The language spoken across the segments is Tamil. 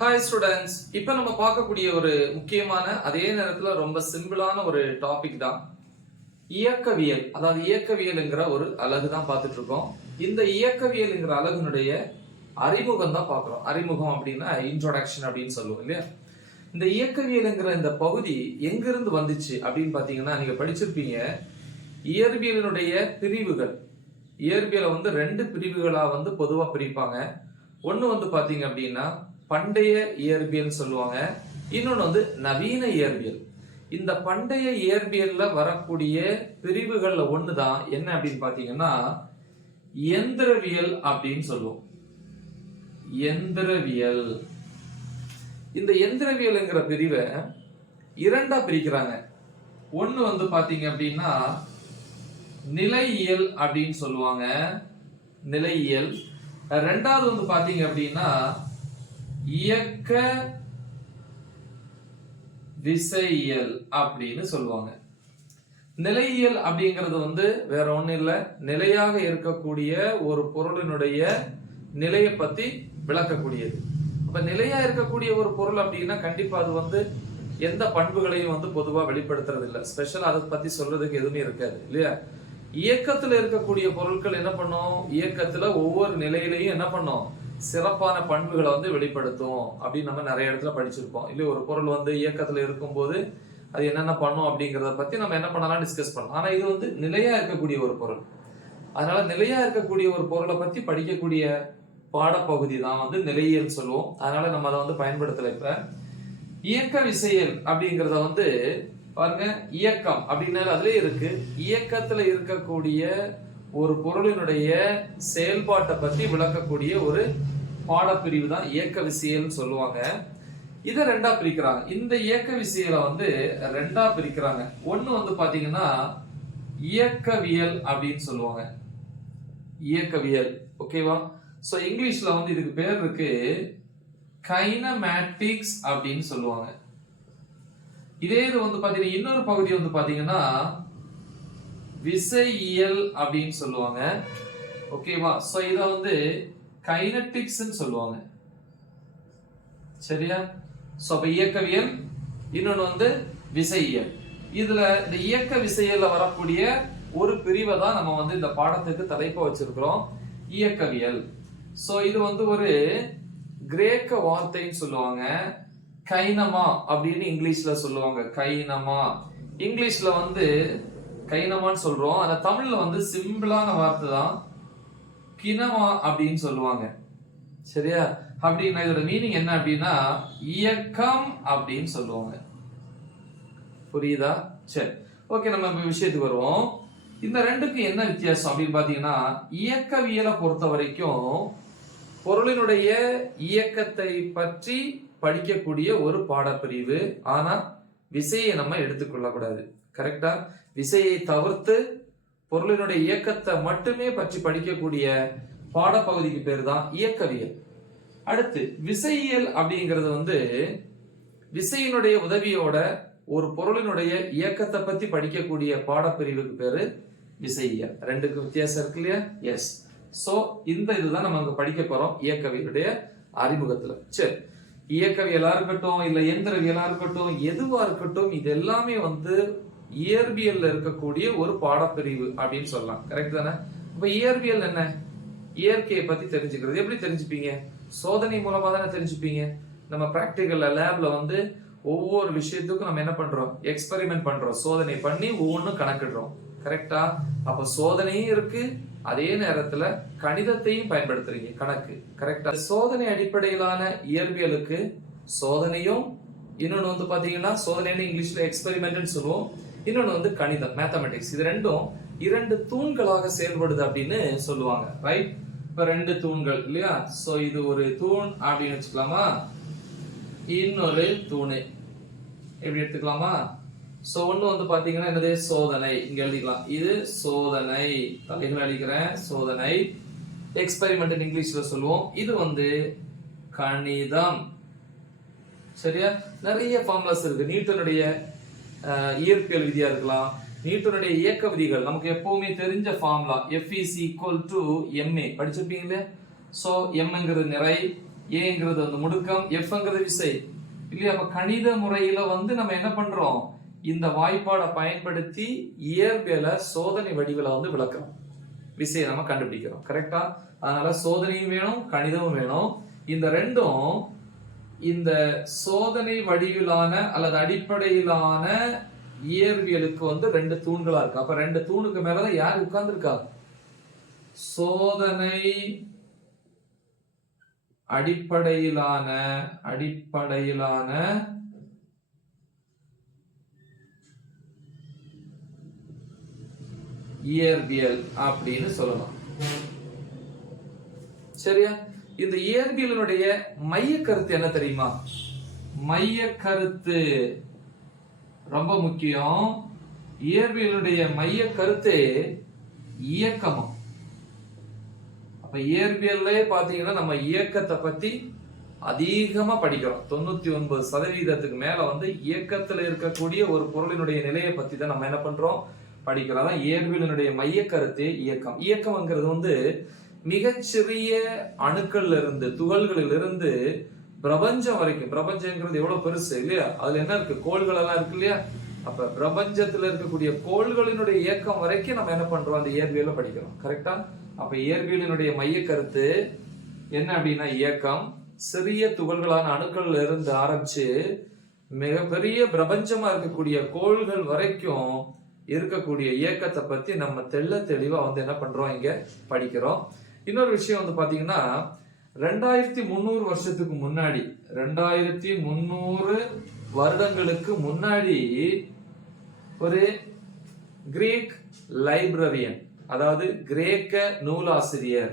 ஹாய் ஸ்டூடெண்ட்ஸ், இப்போ நம்ம பார்க்கக்கூடிய ஒரு முக்கியமான அதே நேரத்தில் ரொம்ப சிம்பிளான ஒரு டாபிக் தான் இயக்கவியல். அதாவது இயக்கவியல்ங்கிற ஒரு அலகு தான் பார்த்துட்டு இருக்கோம். இந்த இயக்கவியல்ங்கிற அலகுனுடைய அறிமுகம் தான் பார்க்குறோம். அறிமுகம் அப்படின்னா இன்ட்ரோடக்ஷன் அப்படின்னு சொல்லுவோம் இல்லையா? இந்த இயக்கவியல்ங்கிற இந்த பகுதி எங்கிருந்து வந்துச்சு அப்படின்னு பார்த்தீங்கன்னா, நீங்க படிச்சிருப்பீங்க இயற்பியலினுடைய பிரிவுகள். இயற்பியலை ரெண்டு பிரிவுகளா பொதுவாக பிரிப்பாங்க. ஒன்று பார்த்தீங்க அப்படின்னா பண்டைய இயற்பியல் சொல்லுவாங்க, இன்னொன்று நவீன இயற்பியல். இந்த பண்டைய இயற்பியல்ல வரக்கூடிய பிரிவுகள்ல ஒண்ணுதான் என்ன அப்படின்னு பாத்தீங்கன்னா எந்திரவியல் அப்படின்னு சொல்லுவோம். எந்திரவியல். இந்த எந்திரவியல்ங்கிற பிரிவை இரண்டா பிரிக்கிறாங்க. ஒண்ணு பாத்தீங்க அப்படின்னா நிலையியல் அப்படின்னு சொல்லுவாங்க, நிலையியல். ரெண்டாவது பாத்தீங்க அப்படின்னா இயக்க விசையியல் அப்படின்னு சொல்லுவாங்க. நிலையியல் அப்படிங்கிறது வேற ஒண்ணும் இல்ல, நிலையாக இருக்கக்கூடிய ஒரு பொருளினுடைய நிலையை பத்தி விளக்கக்கூடியது. அப்ப நிலையா இருக்கக்கூடிய ஒரு பொருள் அப்படின்னா கண்டிப்பா அது எந்த பண்புகளையும் பொதுவா வெளிப்படுத்துறது இல்ல. ஸ்பெஷல் அதை பத்தி சொல்றதுக்கு எதுவுமே இருக்காது இல்லையா? இயக்கத்துல இருக்கக்கூடிய பொருட்கள் என்ன பண்ணும், இயக்கத்துல ஒவ்வொரு நிலையிலையும் என்ன பண்ணும், சிறப்பான பண்புகளை வெளிப்படுத்தும் அப்படின்னு நம்ம நிறைய இடத்துல படிச்சிருப்போம் இல்லையா? ஒரு பொருள் இயக்கத்துல இருக்கும்போது அது என்னென்ன பண்ணும் அப்படிங்கறத பத்தி நம்ம என்ன பண்ணலாம், டிஸ்கஸ் பண்ணலாம். ஆனா இது நிலையா இருக்கக்கூடிய ஒரு பொருள். அதனால நிலையா இருக்கக்கூடிய ஒரு பொருளை பத்தி படிக்கக்கூடிய பாடப்பகுதி தான் நிலையியல் சொல்லுவோம். அதனால நம்ம அதை பயன்படுத்தல. இப்ப இயக்க விசையியல் அப்படிங்கறத பாருங்க, இயக்கம் அப்படின்னால அதுலயே இருக்கு. இயக்கத்துல இருக்கக்கூடிய ஒரு பொருளினுடைய செயல்பாட்டை பத்தி விளக்கக்கூடிய ஒரு பாடப்பிரிவு தான் இயக்க விசையியல் சொல்லுவாங்க. இதை ரெண்டா பிரிக்கிறாங்க. இந்த இயக்க விசையியலை ரெண்டா பிரிக்கிறாங்க. ஒண்ணு பாத்தீங்கன்னா இயக்கவியல் அப்படின்னு சொல்லுவாங்க. இயக்கவியல், ஓகேவா? சோ இங்கிலீஷ்ல இதுக்கு பேர் இருக்கு கைனமேட்டிக்ஸ் அப்படின்னு சொல்லுவாங்க. இதே இது பாத்தீங்கன்னா இன்னொரு பகுதி பாத்தீங்கன்னா விசையியல் அப்படின்னு சொல்லுவாங்க, ஓகேவா? சோ இத கைனடிக்ஸ் சொல்லுவாங்க, சரியா? சோ அப்ப இயக்கவியல், இன்னொன்னு விசையியல். இதுல இந்த இயக்க விசையியல்ல வரக்கூடிய ஒரு பிரிவை தான் நம்ம இந்த பாடத்துக்கு தலைப்பா வச்சிருக்கிறோம், இயக்கவியல். சோ இது ஒரு கிரேக்க வார்த்தைன்னு சொல்லுவாங்க, கைனமா அப்படின்னு இங்கிலீஷ்ல சொல்லுவாங்க. கைனமா இங்கிலீஷ்ல கைனமான்னு சொல்றோம். அந்த தமிழ்ல சிம்பிளான வார்த்தை தான் கினமா அப்படின்னு சொல்லுவாங்க, சரியா? அப்படின்னா இதோட மீனிங் என்ன அப்படின்னா இயக்கம் அப்படின்னு சொல்லுவாங்க. புரியுதா? சரி, ஓகே. நம்ம விஷயத்துக்கு வருவோம். இந்த ரெண்டுக்கும் என்ன வித்தியாசம் அப்படின்னு பாத்தீங்கன்னா, இயக்கவியலை பொறுத்த வரைக்கும் பொருளினுடைய இயக்கத்தை பற்றி படிக்கக்கூடிய ஒரு பாடப்பிரிவு. ஆனா விசையை நம்ம எடுத்துக்கொள்ள கூடாது, கரெக்டா? விசையை தவிர்த்து பொருளினுடைய இயக்கத்தை மட்டுமே பற்றி படிக்கக்கூடிய பாடப்பகுதிக்கு பேர் தான் இயக்கவியல். அடுத்து விசையியல் அப்படிங்கிறது விசையினுடைய உதவியோட ஒரு பொருளினுடைய இயக்கத்தை பத்தி படிக்கக்கூடிய பாடப்பிரிவுக்கு பேரு விசையியல். ரெண்டுக்கு வித்தியாசம் இருக்கு இல்லையா? எஸ். சோ இதுதான் நம்ம அங்க படிக்க போறோம் இயக்கவியலுடைய அறிமுகத்துல. சரி, இயக்கவியலா இருக்கட்டும், இல்ல எந்திரவியலா இருக்கட்டும், எதுவா இருக்கட்டும், இது எல்லாமே இயற்பியல்ல இருக்கக்கூடிய ஒரு பாடப்பிரிவு அப்படின்னு சொல்லலாம், கரெக்ட் தானே? இப்ப இயற்பியல் என்ன? இயற்கையை பத்தி தெரிஞ்சுக்கிறது. எப்படி தெரிஞ்சுப்பீங்க? சோதனை மூலமா தானே தெரிஞ்சுப்பீங்க. நம்ம பிராக்டிகல்ல லேப்ல ஒவ்வொரு விஷயத்துக்கும் நம்ம என்ன பண்றோம், எக்ஸ்பெரிமெண்ட் பண்றோம், சோதனை பண்ணி ஒவ்வொன்றும் கணக்கிடுறோம், கரெக்டா? அப்ப சோதனையும் இருக்கு, அதே நேரத்துல கணிதத்தையும் பயன்படுத்துறீங்க, கணக்கு, கரெக்டா? சோதனை அடிப்படையிலான இயற்பியலுக்கு சோதனையும், இன்னொன்னு பாத்தீங்கன்னா சோதனை இங்கிலீஷ்ல எக்ஸ்பெரிமெண்ட் சொல்லுவோம், இன்னொன்னு கணிதம், மேத்தமெட்டிக்ஸ். இது ரெண்டும் இரண்டு தூண்களாக செயல்படுது அப்படின்னு சொல்லுவாங்க, ரைட்? இப்ப ரெண்டு தூண்கள் இல்லையா? சோ இது ஒரு தூண் அப்படின்னு வச்சுக்கலாமா, இன்னொரு தூணு எப்படி எடுத்துக்கலாமா? சோ ஒண்ணு பாத்தீங்கன்னா என்னது, சோதனை. இங்க எழுதிக்கலாம், இது சோதனை, தலைகள் அடிக்கிறேன், சோதனை. எக்ஸ்பெரிமெண்ட் இங்கிலீஷ்ல சொல்லுவோம். இது கணிதம், சரியா? நிறைய ஃபார்முலாஸ் இருக்கு. நியூட்டனுடைய இயற்பியல் விதியா இருக்கலாம், நியூட்டனுடைய இயக்க விதிகள், நமக்கு எப்பவுமே தெரிஞ்ச ஃபார்முலா F = ma படிச்சிருப்பீங்களே. சோ mங்கிறது நிறை, ஏங்கிறது வந்து முடுக்கம், எஃப்ங்கிறது விசை இல்லையா. அப்ப கணித முறையில வந்து நம்ம என்ன பண்றோம், இந்த வாய்ப்பாடை பயன்படுத்தி இயற்பியல சோதனை வடிவில வந்து விளக்குறோம், விசையை நம்ம கண்டுபிடிக்கிறோம். கரெக்டா? அதனால சோதனையும் வேணும், கணிதமும் வேணும். இந்த ரெண்டும் இந்த சோதனை வடிவிலான அல்லது அடிப்படையிலான இயற்பியலுக்கு வந்து ரெண்டு தூண்களா இருக்கு. அப்ப ரெண்டு தூணுக்கு மேலதான் யார் உட்கார்ந்து இருக்கா? சோதனை அடிப்படையிலான இயற்பியல் அப்படின்னு சொல்லலாம். சரியா? இந்த இயற்பியலினுடைய மைய கருத்து என்ன தெரியுமா? மைய கருத்து ரொம்ப முக்கியம். இயற்பியலுடைய மைய கருத்து இயக்கமும். அப்ப இயற்பியல்ல பாத்தீங்கன்னா நம்ம இயக்கத்தை பத்தி அதிகமா படிக்கிறோம். 99% மேல வந்து இயக்கத்துல இருக்கக்கூடிய ஒரு பொருளினுடைய நிலையை பத்தி தான் நம்ம என்ன பண்றோம், படிக்கிறோம். அதான் இயற்பியலினுடைய மைய கருத்து இயக்கம். இயக்கம்ங்கிறது வந்து மிகச்சிறிய அணுக்கள்ல இருந்து, துகள்களில் இருந்து பிரபஞ்சம் வரைக்கும். பிரபஞ்சம்ங்கிறது எவ்வளவு பெருசு இல்லையா, அதுல என்ன இருக்கு, கோள்கள் எல்லாம் இருக்கு இல்லையா. அப்ப பிரபஞ்சத்துல இருக்கக்கூடிய கோள்களினுடைய இயக்கம் வரைக்கும் நம்ம என்ன பண்றோம், அந்த இயற்பியல படிக்கிறோம். கரெக்டா? அப்ப இயற்பியலினுடைய மைய கருத்து என்ன அப்படின்னா இயக்கம். சிறிய துகள்களான அணுக்கள்ல இருந்து ஆரம்பிச்சு மிகப்பெரிய பிரபஞ்சமா இருக்கக்கூடிய கோள்கள் வரைக்கும் இருக்கக்கூடிய இயக்கத்தை பத்தி நம்ம தெளிவா வந்து என்ன பண்றோம், இங்க படிக்கிறோம். இன்னொரு விஷயம் வந்து பாத்தீங்கன்னா 2300 வருஷத்துக்கு முன்னாடி, 2300 வருடங்களுக்கு முன்னாடி ஒரு கிரேக் லைப்ரரியன், அதாவது கிரேக்க நூலாசிரியர்,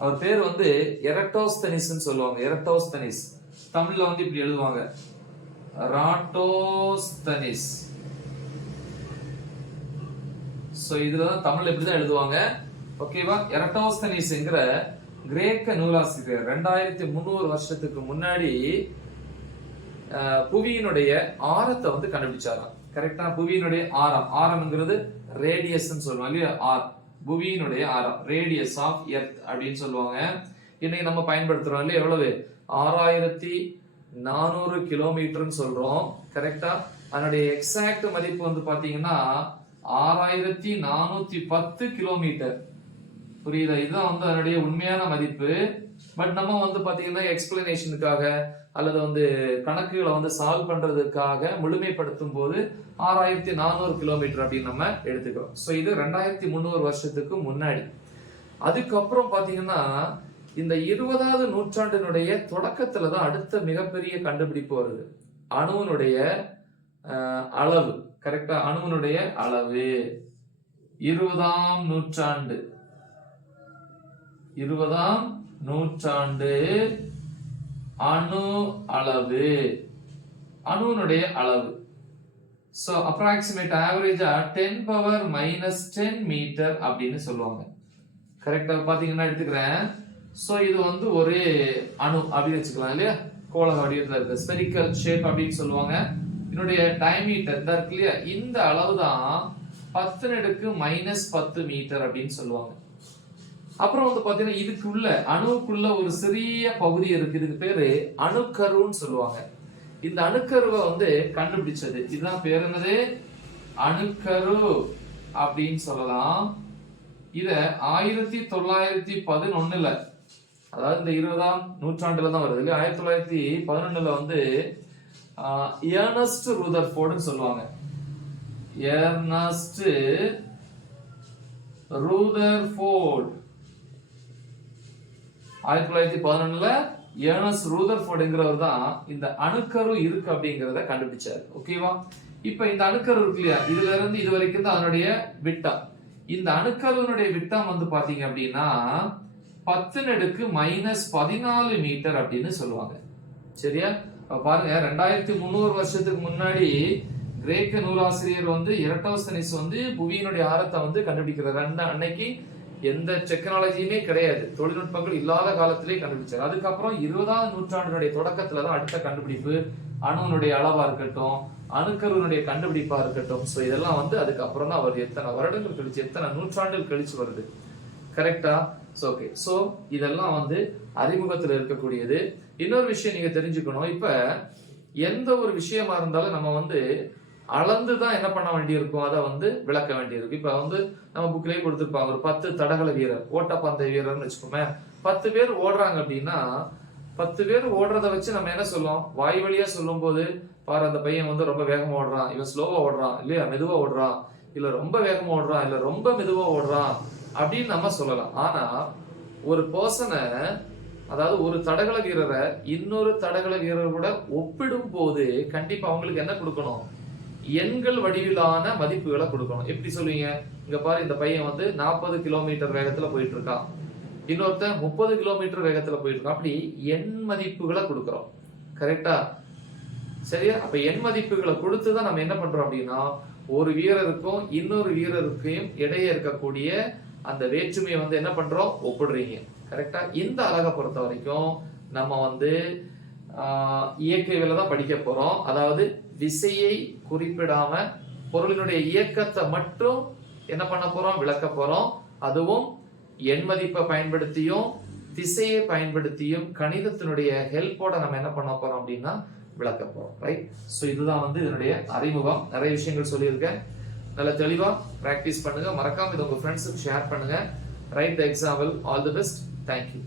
அவர் பேர் வந்து எரட்டோஸ்தனிஸ் சொல்லுவாங்க. எரட்டோஸ்தனிஸ் தமிழ்ல வந்து இப்படி எழுதுவாங்க, ராட்டோஸ்தனிஸ். சோ இதுலதான் தமிழ்ல இப்படிதான் எழுதுவாங்க. ஓகேவா? எரட்டோஸ்தனிஸ்ங்கிற கிரேக்க நூலாசிரியர் 2300 வருஷத்துக்கு முன்னாடி புவியினுடைய ஆரத்தை வந்து கண்டுபிடிச்சாராம். கரெக்டா? புவியினுடைய ஆரம்ங்கிறது ரேடியஸ் சொல்லுவாங்க இல்லையா. புவியினுடைய ஆரம், ரேடியஸ் ஆஃப் எர்த் அப்படின்னு சொல்லுவாங்க. இன்னைக்கு நம்ம பயன்படுத்துறோம் இல்லையா, எவ்வளவு, 6400 கிலோமீட்டர்னு சொல்றோம். கரெக்டா? அதனுடைய எக்ஸாக்ட் மதிப்பு வந்து பாத்தீங்கன்னா 6410 கிலோமீட்டர். புரியுதா? இதுதான் வந்து அதனுடைய உண்மையான மதிப்பு. பட் நம்ம வந்து பாத்தீங்கன்னா எக்ஸ்பிளனேஷனுக்காக அல்லது வந்து கணக்குகளை வந்து சால்வ் பண்றதுக்காக முழுமைப்படுத்தும் போது 6400 கிலோமீட்டர் அப்படின்னு நம்ம எடுத்துக்கிறோம். சோ இது 2300 வருஷத்துக்கு முன்னாடி. அதுக்கப்புறம் பாத்தீங்கன்னா இந்த 20வது நூற்றாண்டினுடைய தொடக்கத்துலதான் அடுத்த மிகப்பெரிய கண்டுபிடிப்பு வருது, அணுவினுடைய அளவு. கரெக்டா? அணுவினுடைய அளவு 20ஆம் நூற்றாண்டு அணு அளவு, அணுவினுடைய அளவு. சோ அப்ராக்சிமேட் ஆவரேஜா 10⁻⁻10 மீட்டர் அப்படின்னு சொல்லுவாங்க. கரெக்டா? பாத்தீங்கன்னா எடுத்துக்கிறேன். சோ இது வந்து ஒரு அணு அப்படின்னு வச்சுக்கலாம் இல்லையா, கோள வடிவத்துல இருக்கு, ஸ்பெரிக்கல் ஷேப் அப்படின்னு சொல்லுவாங்க. இதனுடைய டயமீட்டர் இந்த இருக்கு இல்லையா, இந்த அளவு தான் 10⁻⁻10 மீட்டர் அப்படின்னு சொல்லுவாங்க. அப்புறம் வந்து பாத்தீங்கன்னா இதுக்குள்ள அணுவுக்குள்ள ஒரு சிறிய பகுதி இருக்கு, இதுக்கு பேரு அணுக்கருன்னு சொல்லுவாங்க. இந்த அணுக்கருவை வந்து கண்டுபிடிச்சது, இதுதான் பேர் என்னது, அணுக்கரு அப்படின்னு சொல்லலாம். இத 1911, அதாவது இந்த 20ஆம் நூற்றாண்டுல தான் வருது இல்லையா. 1911 வந்து எர்னஸ்ட் ரூதர்ஃபோர்டுன்னு சொல்லுவாங்க. எர்னஸ்ட் ரூதர்ஃபோர்ட் 1911 எர்னஸ்ட் ரூதர்ஃபோர்டுங்கிறவர் தான் இந்த அணுக்கரு இருக்கு அப்படிங்கறத கண்டுபிடிச்சாரு. ஓகேவா? இப்ப இந்த அணுக்கரு இருக்கு இல்லையா, இதுல இருந்து இது வரைக்கும் தான் அதனுடைய விட்டம். இந்த அணுக்கருவினுடைய விட்டம் வந்து பாத்தீங்க அப்படின்னா 10⁻⁻14 மீட்டர் அப்படின்னு சொல்லுவாங்க. சரியா? பாருங்க, 2300 வருஷத்துக்கு முன்னாடி கிரேக்க நூலாசிரியர் வந்து எரட்டோஸ்தனிஸ் வந்து புவியினுடைய ஆரத்தை வந்து கண்டுபிடிக்கிறார். அன்னைக்கு எந்த டெக்னாலஜியுமே கிடையாது, தொழில்நுட்பங்கள் இல்லாத காலத்திலே கண்டுபிடிச்சார். அதுக்கப்புறம் 20ஆம் நூற்றாண்டினுடைய தொடக்கத்துல தான் அடுத்த கண்டுபிடிப்பு அணுனுடைய அளவா இருக்கட்டும், அணுக்கருனுடைய கண்டுபிடிப்பா இருக்கட்டும். சோ இதெல்லாம் வந்து அதுக்கப்புறம் தான் அவர் எத்தனை வருடங்கள் கழிச்சு, எத்தனை நூற்றாண்டுகள் கழிச்சு வருது. கரெக்டா? ஓகே. சோ இதெல்லாம் வந்து அறிமுகத்துல இருக்கக்கூடியது. இன்னொரு விஷயம் நீங்க தெரிஞ்சுக்கணும், இப்ப எந்த ஒரு விஷயமா இருந்தாலும் நம்ம வந்து அளந்துதான் என்ன பண்ண வேண்டியிருக்கும், அதை வந்து விளக்க வேண்டியிருக்கும். இப்ப வந்து நம்ம புக்லயே கொடுத்துருப்பாங்க, ஒரு 10 தடகள வீரர், ஓட்டப்பந்தய வீரர்னு வச்சுக்கோமே, 10 பேர் ஓடுறாங்க அப்படின்னா 10 பேர் ஓடுறத வச்சு நம்ம என்ன சொல்லுவோம், வாய் வழியா சொல்லும் போது, பாரு அந்த பையன் வந்து ரொம்ப வேகமா ஓடுறான், இவன் ஸ்லோவா ஓடுறான், இல்லையா மெதுவா ஓடுறான், இல்ல ரொம்ப வேகமா ஓடுறான், இல்ல ரொம்ப மெதுவா ஓடுறான் அப்படின்னு நம்ம சொல்லலாம். ஆனா ஒரு பர்சனை, அதாவது ஒரு தடகள வீரரை இன்னொரு தடகள வீரரோட ஒப்பிடும் போது கண்டிப்பா அவங்களுக்கு என்ன கொடுக்கணும், எண்கள் வடிவிலான மதிப்புகளை கொடுக்கணும். எப்படி சொல்லுவீங்க, இங்க பாரு இந்த பையன் வந்து 40 கிலோமீட்டர் வேகத்துல போயிட்டு இருக்கான், இன்னொருத்தன் 30 கிலோமீட்டர் வேகத்துல போயிட்டு இருக்கான். அப்படி எண் மதிப்புகளை கொடுக்கிறோம். கரெக்டா? சரியா? அப்ப எண் மதிப்புகளை கொடுத்துதான் நம்ம என்ன பண்றோம் அப்படின்னா, ஒரு வீரருக்கும் இன்னொரு வீரருக்கும் இடையே இருக்கக்கூடிய அந்த வேற்றுமையை வந்து என்ன பண்றோம், ஒப்பிடுறீங்க. கரெக்டா? இந்த அழகை பொறுத்த வரைக்கும் நம்ம வந்து இயக்கவியல தான் படிக்க போறோம். அதாவது விசையை குறிப்பிடாம பொருளினுடைய இயக்கத்தை மட்டும் என்ன பண்ண போறோம், விளக்க போறோம். அதுவும் எண் மதிப்பை பயன்படுத்தியும் திசையை பயன்படுத்தியும் கணிதத்தினுடைய ஹெல்ப்போட நம்ம என்ன பண்ண போறோம் அப்படின்னா விளக்க போறோம். ரைட்? சோ இதுதான் வந்து இதனுடைய அறிமுகம். நிறைய விஷயங்கள் சொல்லியிருக்கேன். நல்ல தெளிவா பிராக்டிஸ் பண்ணுங்க. மறக்காம இது உங்க ஃப்ரெண்ட்ஸுக்கு ஷேர் பண்ணுங்க. Right the example. All the best. Thank you.